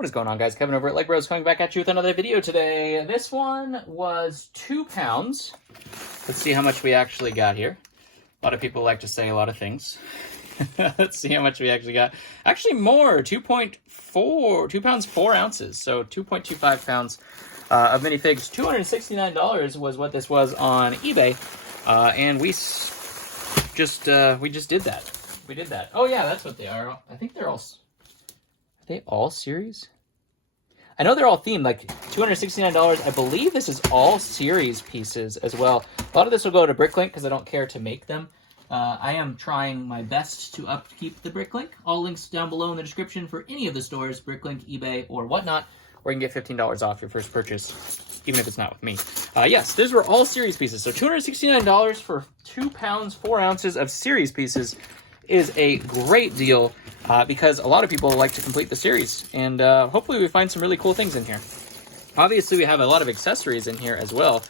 What is going on, guys? Kevin over at Legbros coming back at you with another video today. This one was 2 pounds. Let's see how much we actually got here. A lot of people like to say a lot of things. Let's see how much we actually got. Actually more, 2 pounds 4 ounces. So 2.25 pounds of minifigs. $269 was what this was on eBay. And we just did that. We did that. Oh yeah, that's what they are. I think they're all... Are they all series? I know they're all themed, like $269. I believe this is all series pieces as well. A lot of this will go to Bricklink because I don't care to make them. I am trying my best to upkeep the Bricklink. All links down below in the description for any of the stores, Bricklink, eBay, or whatnot, where you can get $15 off your first purchase, even if it's not with me. Yes, these were all series pieces. So $269 for 2 pounds, 4 ounces of series pieces is a great deal because a lot of people like to complete the series, and hopefully we find some really cool things in here. Obviously, we have a lot of accessories in here as well,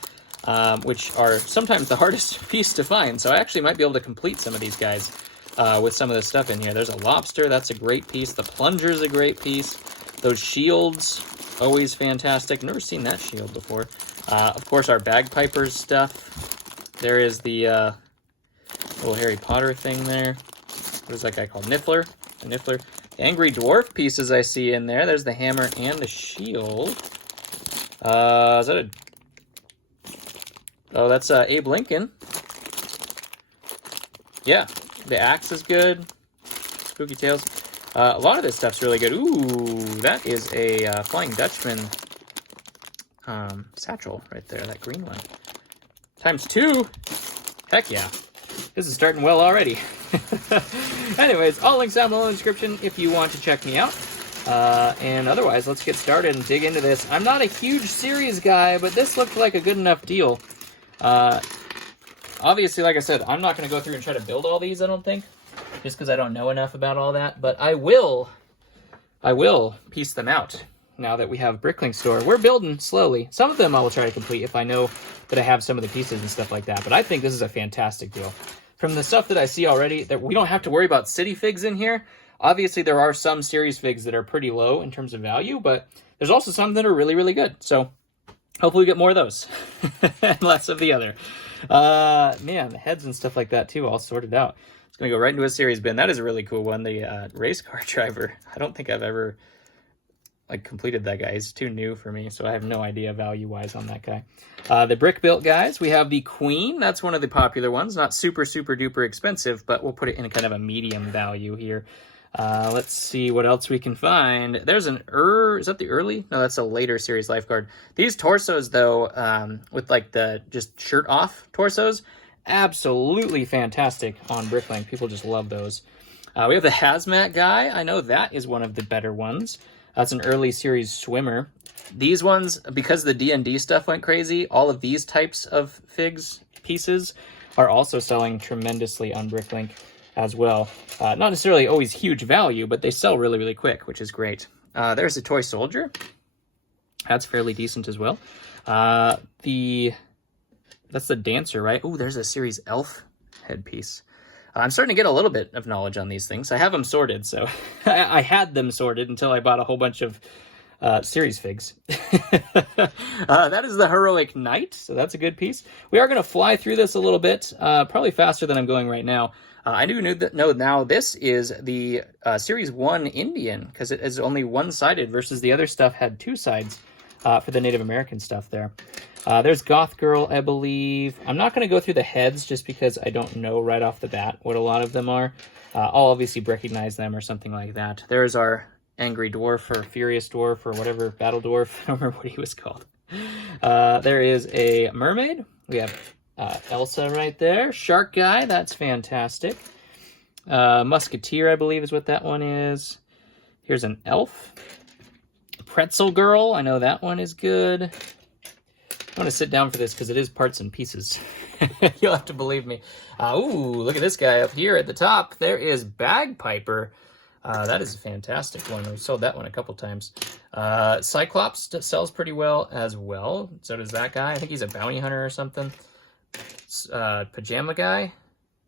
which are sometimes the hardest piece to find, so I actually might be able to complete some of these guys with some of this stuff in here. There's a lobster, that's a great piece. The plunger's a great piece. Those shields, always fantastic. Never seen that shield before. Of course, our bagpipers stuff. There is the little Harry Potter thing there. What is that guy called? Niffler. The Niffler. The Angry Dwarf pieces I see in there. There's the hammer and the shield. Is that a... Oh, that's Abe Lincoln. Yeah, the axe is good. Spooky Tales. A lot of this stuff's really good. Ooh, that is a Flying Dutchman satchel right there, that green one. ×2. Heck yeah. This is starting well already. Anyways, all links down below in the description if you want to check me out. And otherwise, let's get started and dig into this. I'm not a huge series guy, but this looked like a good enough deal. Obviously, like I said, I'm not going to go through and try to build all these, I don't think, just because I don't know enough about all that. But I will piece them out now that we have Bricklink store. We're building slowly. Some of them I will try to complete if I know that I have some of the pieces and stuff like that. But I think this is a fantastic deal. From the stuff that I see already, that we don't have to worry about city figs in here. Obviously, there are some series figs that are pretty low in terms of value, but there's also some that are really, really good. So hopefully we get more of those and less of the other. Man, the heads and stuff like that too, all sorted out. It's going to go right into a series bin. That is a really cool one. The race car driver. I don't think I've ever completed that guy. He's too new for me, so I have no idea value-wise on that guy. The brick-built guys, we have the Queen. That's one of the popular ones. Not super, super duper expensive, but we'll put it in kind of a medium value here. Let's see what else we can find. There's an is that the early? No, that's a later series lifeguard. These torsos, though, with like the just shirt-off torsos, absolutely fantastic on Bricklink. People just love those. We have the hazmat guy. I know that is one of the better ones. That's an early series swimmer. These ones, because the D&D stuff went crazy, all of these types of figs pieces are also selling tremendously on Bricklink as well. Not necessarily always huge value, but they sell really, really quick, which is great. There's a toy soldier. That's fairly decent as well. That's the dancer, right? Oh, there's a series elf headpiece. I'm starting to get a little bit of knowledge on these things. I have them sorted, so I had them sorted until I bought a whole bunch of series figs. That is the Heroic Knight, so that's a good piece. We are going to fly through this a little bit, probably faster than I'm going right now. I do know now this is the Series 1 Indian, because it is only one-sided versus the other stuff had 2 sides for the Native American stuff there. There's Goth Girl, I believe. I'm not going to go through the heads just because I don't know right off the bat what a lot of them are. I'll obviously recognize them or something like that. There's our Angry Dwarf or Furious Dwarf or whatever, Battle Dwarf. I don't remember what he was called. There is a mermaid. We have Elsa right there. Shark Guy, that's fantastic. Musketeer, I believe is what that one is. Here's an elf. Pretzel Girl, I know that one is good. I want to sit down for this because it is parts and pieces. You'll have to believe me. Ooh, look at this guy up here at the top. There is Bagpiper. That is a fantastic one. We've sold that one a couple times. Cyclops sells pretty well as well. So does that guy. I think he's a bounty hunter or something. Pajama Guy.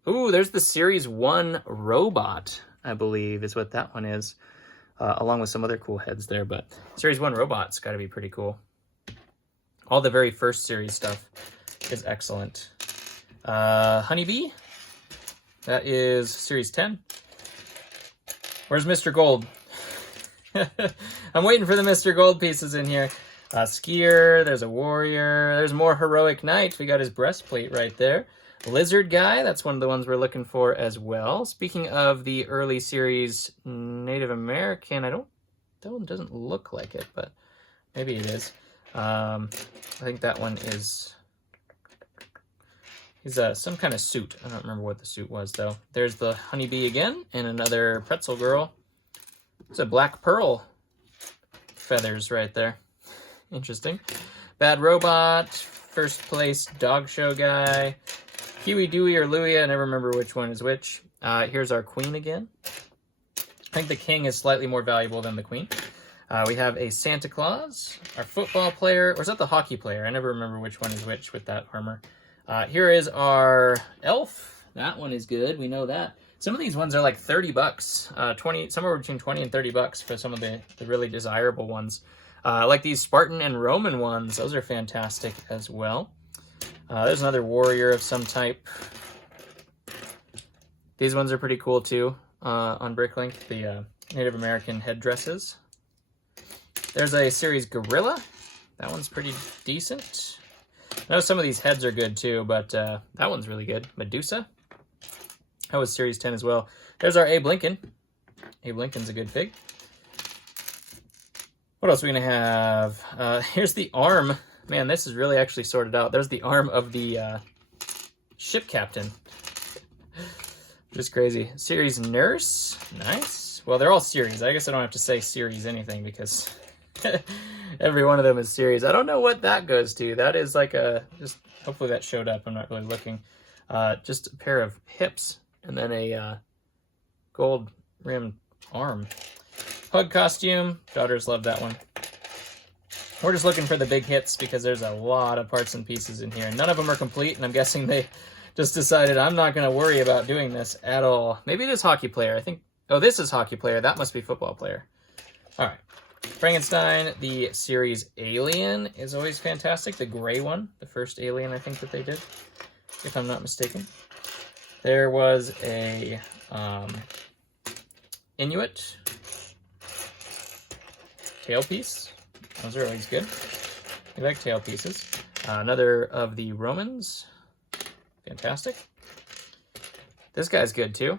Ooh, there's the Series 1 Robot, I believe is what that one is. along with some other cool heads there. But Series 1 Robot's got to be pretty cool. All the very first series stuff is excellent. Honeybee, that is Series 10. Where's Mr. Gold? I'm waiting for the Mr. Gold pieces in here. Skier, there's a warrior, there's more heroic knight. We got his breastplate right there. Lizard guy, that's one of the ones we're looking for as well. Speaking of the early series Native American, that one doesn't look like it, but maybe it is. I think that one is, he's some kind of suit. I don't remember what the suit was though. There's the honeybee again, and another pretzel girl. It's a black pearl feathers right there. Interesting. Bad Robot, first place dog show guy. Huey, Dewey, or Louie, I never remember which one is which. Here's our queen again. I think the king is slightly more valuable than the queen. We have a Santa Claus, our football player, or is that the hockey player? I never remember which one is which with that armor. Here is our elf. That one is good, we know that. Some of these ones are like 30 bucks, 20, somewhere between 20 and 30 bucks for some of the really desirable ones. Like these Spartan and Roman ones, those are fantastic as well. There's another warrior of some type. These ones are pretty cool too, on Bricklink, the Native American headdresses. There's a series Gorilla. That one's pretty decent. I know some of these heads are good too, but that one's really good. Medusa. That was Series 10 as well. There's our Abe Lincoln. Abe Lincoln's a good fig. What else are we going to have? Here's the arm. Man, this is really actually sorted out. There's the arm of the ship captain. Just crazy. Series Nurse. Nice. Well, they're all series. I guess I don't have to say series anything because every one of them is series. I don't know what that goes to. That is like a... just hopefully that showed up. I'm not really looking. Just a pair of hips and then a gold-rimmed arm. Pug costume. Daughters love that one. We're just looking for the big hits because there's a lot of parts and pieces in here. None of them are complete, and I'm guessing they just decided I'm not going to worry about doing this at all. Maybe it is hockey player. I think... oh, this is hockey player. That must be football player. All right. Frankenstein, the series Alien is always fantastic. The gray one. The first Alien, I think, that they did, if I'm not mistaken. There was a Inuit tailpiece. Those are always good. We like tail pieces. Another of the Romans. Fantastic. This guy's good too.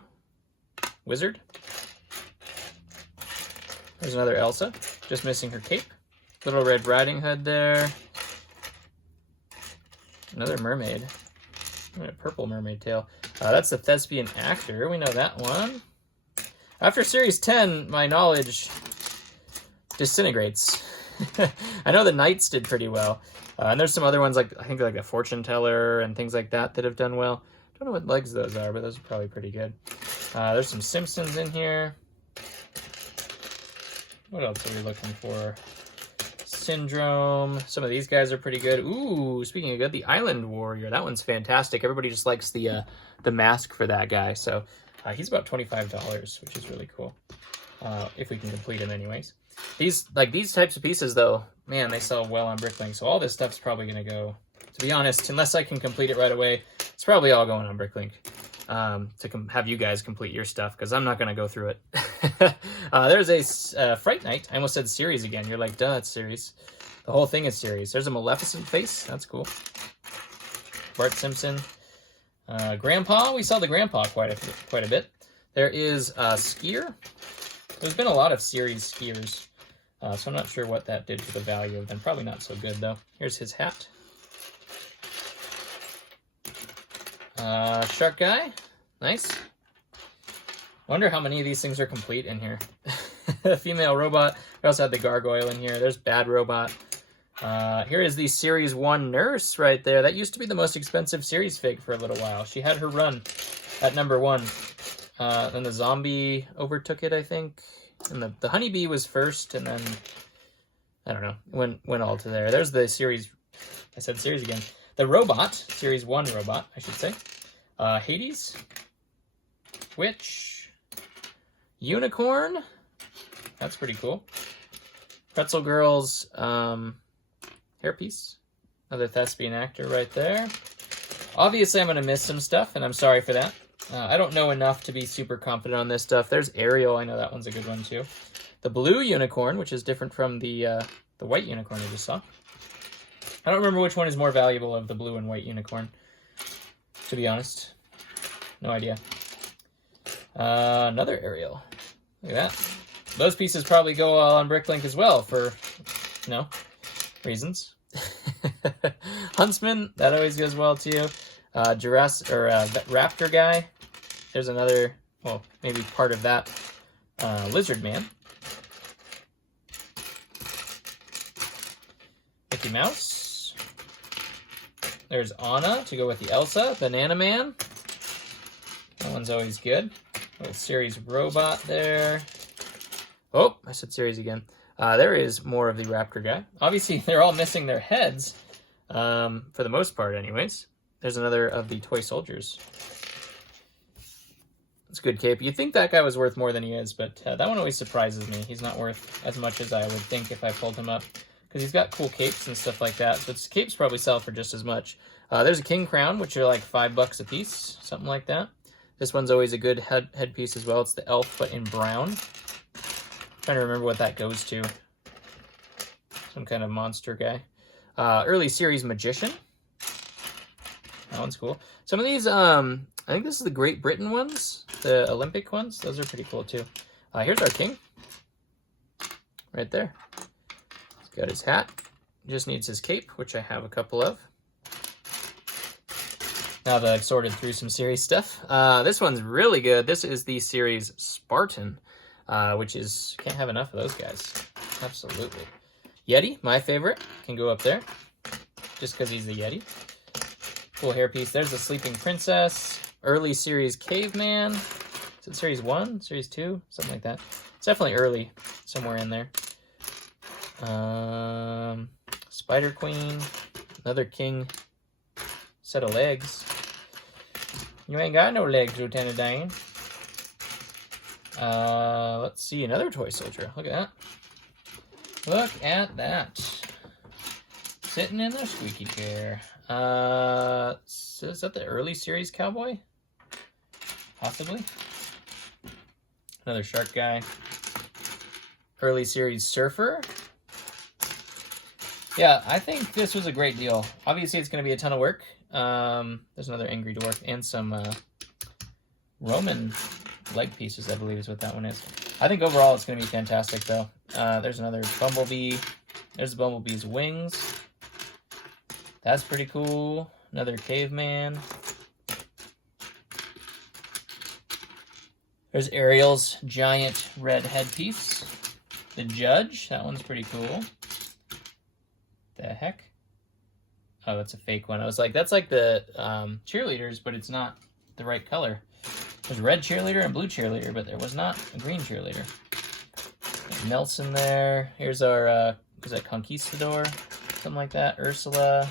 Wizard. There's another Elsa. Just missing her cape. Little Red Riding Hood there. Another mermaid. A purple mermaid tail. That's the thespian actor. We know that one. After Series 10, my knowledge disintegrates. I know the Knights did pretty well. And there's some other ones, like I think like a fortune teller and things like that that have done well. Don't know what legs those are, but those are probably pretty good. There's some Simpsons in here. What else are we looking for? Syndrome. Some of these guys are pretty good. Ooh, speaking of good, the Island Warrior. That one's fantastic. Everybody just likes the mask for that guy. So he's about $25, which is really cool. If we can complete him anyways. These types of pieces though, man, they sell well on Bricklink. So all this stuff's probably going to go, to be honest, unless I can complete it right away, it's probably all going on Bricklink. To have you guys complete your stuff, because I'm not going to go through it. There's a Fright Night. I almost said series again. You're like, duh, it's series. The whole thing is series. There's a Maleficent face. That's cool. Bart Simpson. Grandpa. We saw the Grandpa quite a bit. There is Skier. There's been a lot of series skiers, so I'm not sure what that did for the value of them. Probably not so good, though. Here's his hat. Shark guy. Nice. Wonder how many of these things are complete in here. Female robot. We also had the gargoyle in here. There's Bad Robot. Here is the Series 1 nurse right there. That used to be the most expensive series fig for a little while. She had her run at number 1. Then the zombie overtook it, I think. And the honeybee was first, and then, I don't know, went all to there. There's the series, I said series again. The robot, Series 1 robot, I should say. Hades. Witch. Unicorn. That's pretty cool. Pretzel Girls hairpiece. Another thespian actor right there. Obviously, I'm going to miss some stuff, and I'm sorry for that. I don't know enough to be super confident on this stuff. There's Ariel. I know that one's a good one, too. The blue unicorn, which is different from the white unicorn I just saw. I don't remember which one is more valuable of the blue and white unicorn, to be honest. No idea. Another Ariel. Look at that. Those pieces probably go all on Bricklink as well for, you know, reasons. Huntsman, that always goes well too. Jurassic or Raptor guy. There's another, well, maybe part of that. Lizard Man. Mickey Mouse. There's Anna to go with the Elsa. Banana Man. That one's always good. Little series robot there. Oh, I said series again. There is more of the Raptor guy. Obviously, they're all missing their heads, for the most part anyways. There's another of the toy soldiers. It's a good cape. You'd think that guy was worth more than he is, but that one always surprises me. He's not worth as much as I would think if I pulled him up, because he's got cool capes and stuff like that. But capes probably sell for just as much. There's a king crown, which are like $5 a piece, something like that. This one's always a good headpiece as well. It's the elf, but in brown. Trying to remember what that goes to. Some kind of monster guy. Early series magician. That one's cool. Some of these, I think this is the Great Britain ones, the Olympic ones. Those are pretty cool too. Here's our king. Right there. He's got his hat. Just needs his cape, which I have a couple of. Now that I've sorted through some series stuff. This one's really good. This is the series Spartan, which is, can't have enough of those guys. Absolutely. Yeti, my favorite, can go up there, just because he's the Yeti. Cool hairpiece. There's the Sleeping Princess. Early series Caveman. Is it series 1? Series 2? Something like that. It's definitely early, somewhere in there. Spider Queen. Another king. Set of legs. You ain't got no legs, Lieutenant Dane. Let's see, another toy soldier. Look at that. Look at that. Sitting in the squeaky chair. Is that the early series cowboy? Possibly. Another shark guy. Early series surfer. Yeah, I think this was a great deal. Obviously, it's going to be a ton of work. There's another angry dwarf and some Roman leg pieces, I believe is what that one is. I think overall it's going to be fantastic, though. There's another bumblebee. There's the bumblebee's wings. That's pretty cool. Another caveman. There's Ariel's giant red headpiece. The judge. That one's pretty cool. The heck? Oh, that's a fake one. I was like, that's like the cheerleaders, but it's not the right color. There's red cheerleader and blue cheerleader, but there was not a green cheerleader. There's Nelson there. Here's our, is that Conquistador? Something like that. Ursula.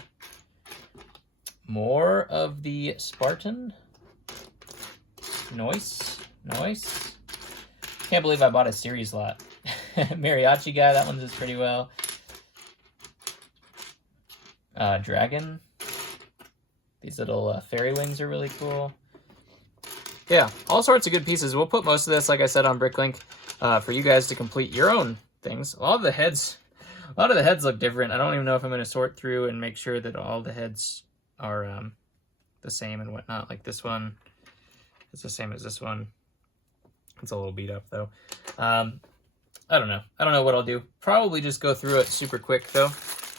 More of the Spartan. Noise. Noise. Can't believe I bought a series lot. Mariachi guy, that one does pretty well. Dragon. These little fairy wings are really cool. Yeah, all sorts of good pieces. We'll put most of this, like I said, on Bricklink for you guys to complete your own things. A lot of the heads look different. I don't even know if I'm going to sort through and make sure that all the heads are the same and whatnot. Like this one is the same as this one. It's a little beat up though. I don't know. I don't know what I'll do. Probably just go through it super quick though,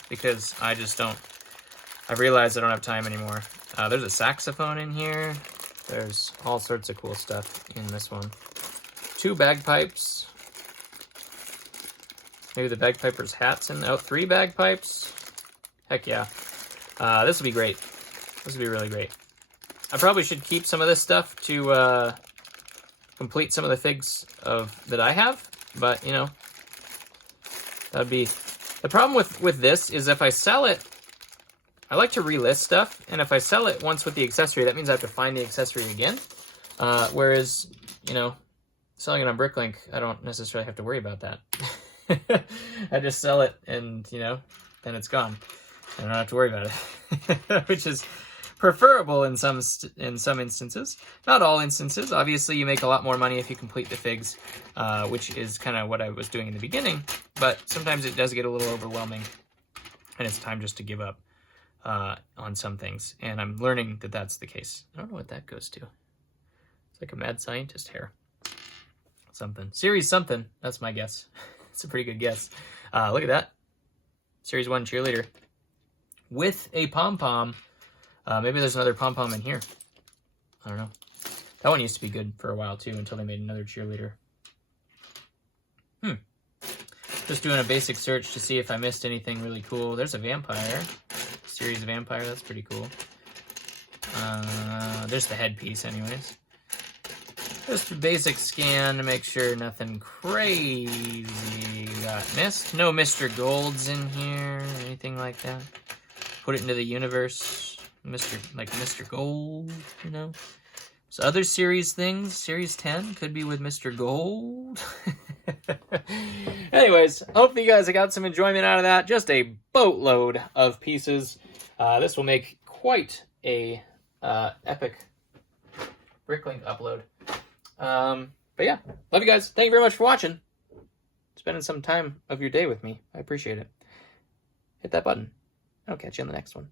because I just don't. I realized I don't have time anymore. There's a saxophone in here. There's all sorts of cool stuff in this one. 2 bagpipes. Maybe the bagpiper's hat's in. Oh, 3 bagpipes. Heck yeah. This will be great. This will be really great. I probably should keep some of this stuff to complete some of the figs that I have, but you know, that'd be the problem with this is if I sell it, I like to relist stuff, and if I sell it once with the accessory, that means I have to find the accessory again. Whereas, you know, selling it on Bricklink, I don't necessarily have to worry about that. I just sell it and, you know, then it's gone. I don't have to worry about it, which is preferable in some instances. Not all instances. Obviously, you make a lot more money if you complete the figs, which is kind of what I was doing in the beginning. But sometimes it does get a little overwhelming, and it's time just to give up on some things. And I'm learning that that's the case. I don't know what that goes to. It's like a mad scientist hair. Something. Series something. That's my guess. It's a pretty good guess. Look at that. Series 1 cheerleader. With a pom-pom. Maybe there's another pom-pom in here. I don't know. That one used to be good for a while, too, until they made another cheerleader. Just doing a basic search to see if I missed anything really cool. There's a vampire. Series of vampire. That's pretty cool. There's the headpiece, anyways. Just a basic scan to make sure nothing crazy got missed. No Mr. Golds in here, anything like that. Put it into the universe. Mr. Gold, you know. So other series things, Series 10 could be with Mr. Gold. Anyways, hopefully you guys got some enjoyment out of that. Just a boatload of pieces. This will make quite a epic Bricklink upload. But yeah, love you guys. Thank you very much for watching. Spending some time of your day with me. I appreciate it. Hit that button. I'll catch you on the next one.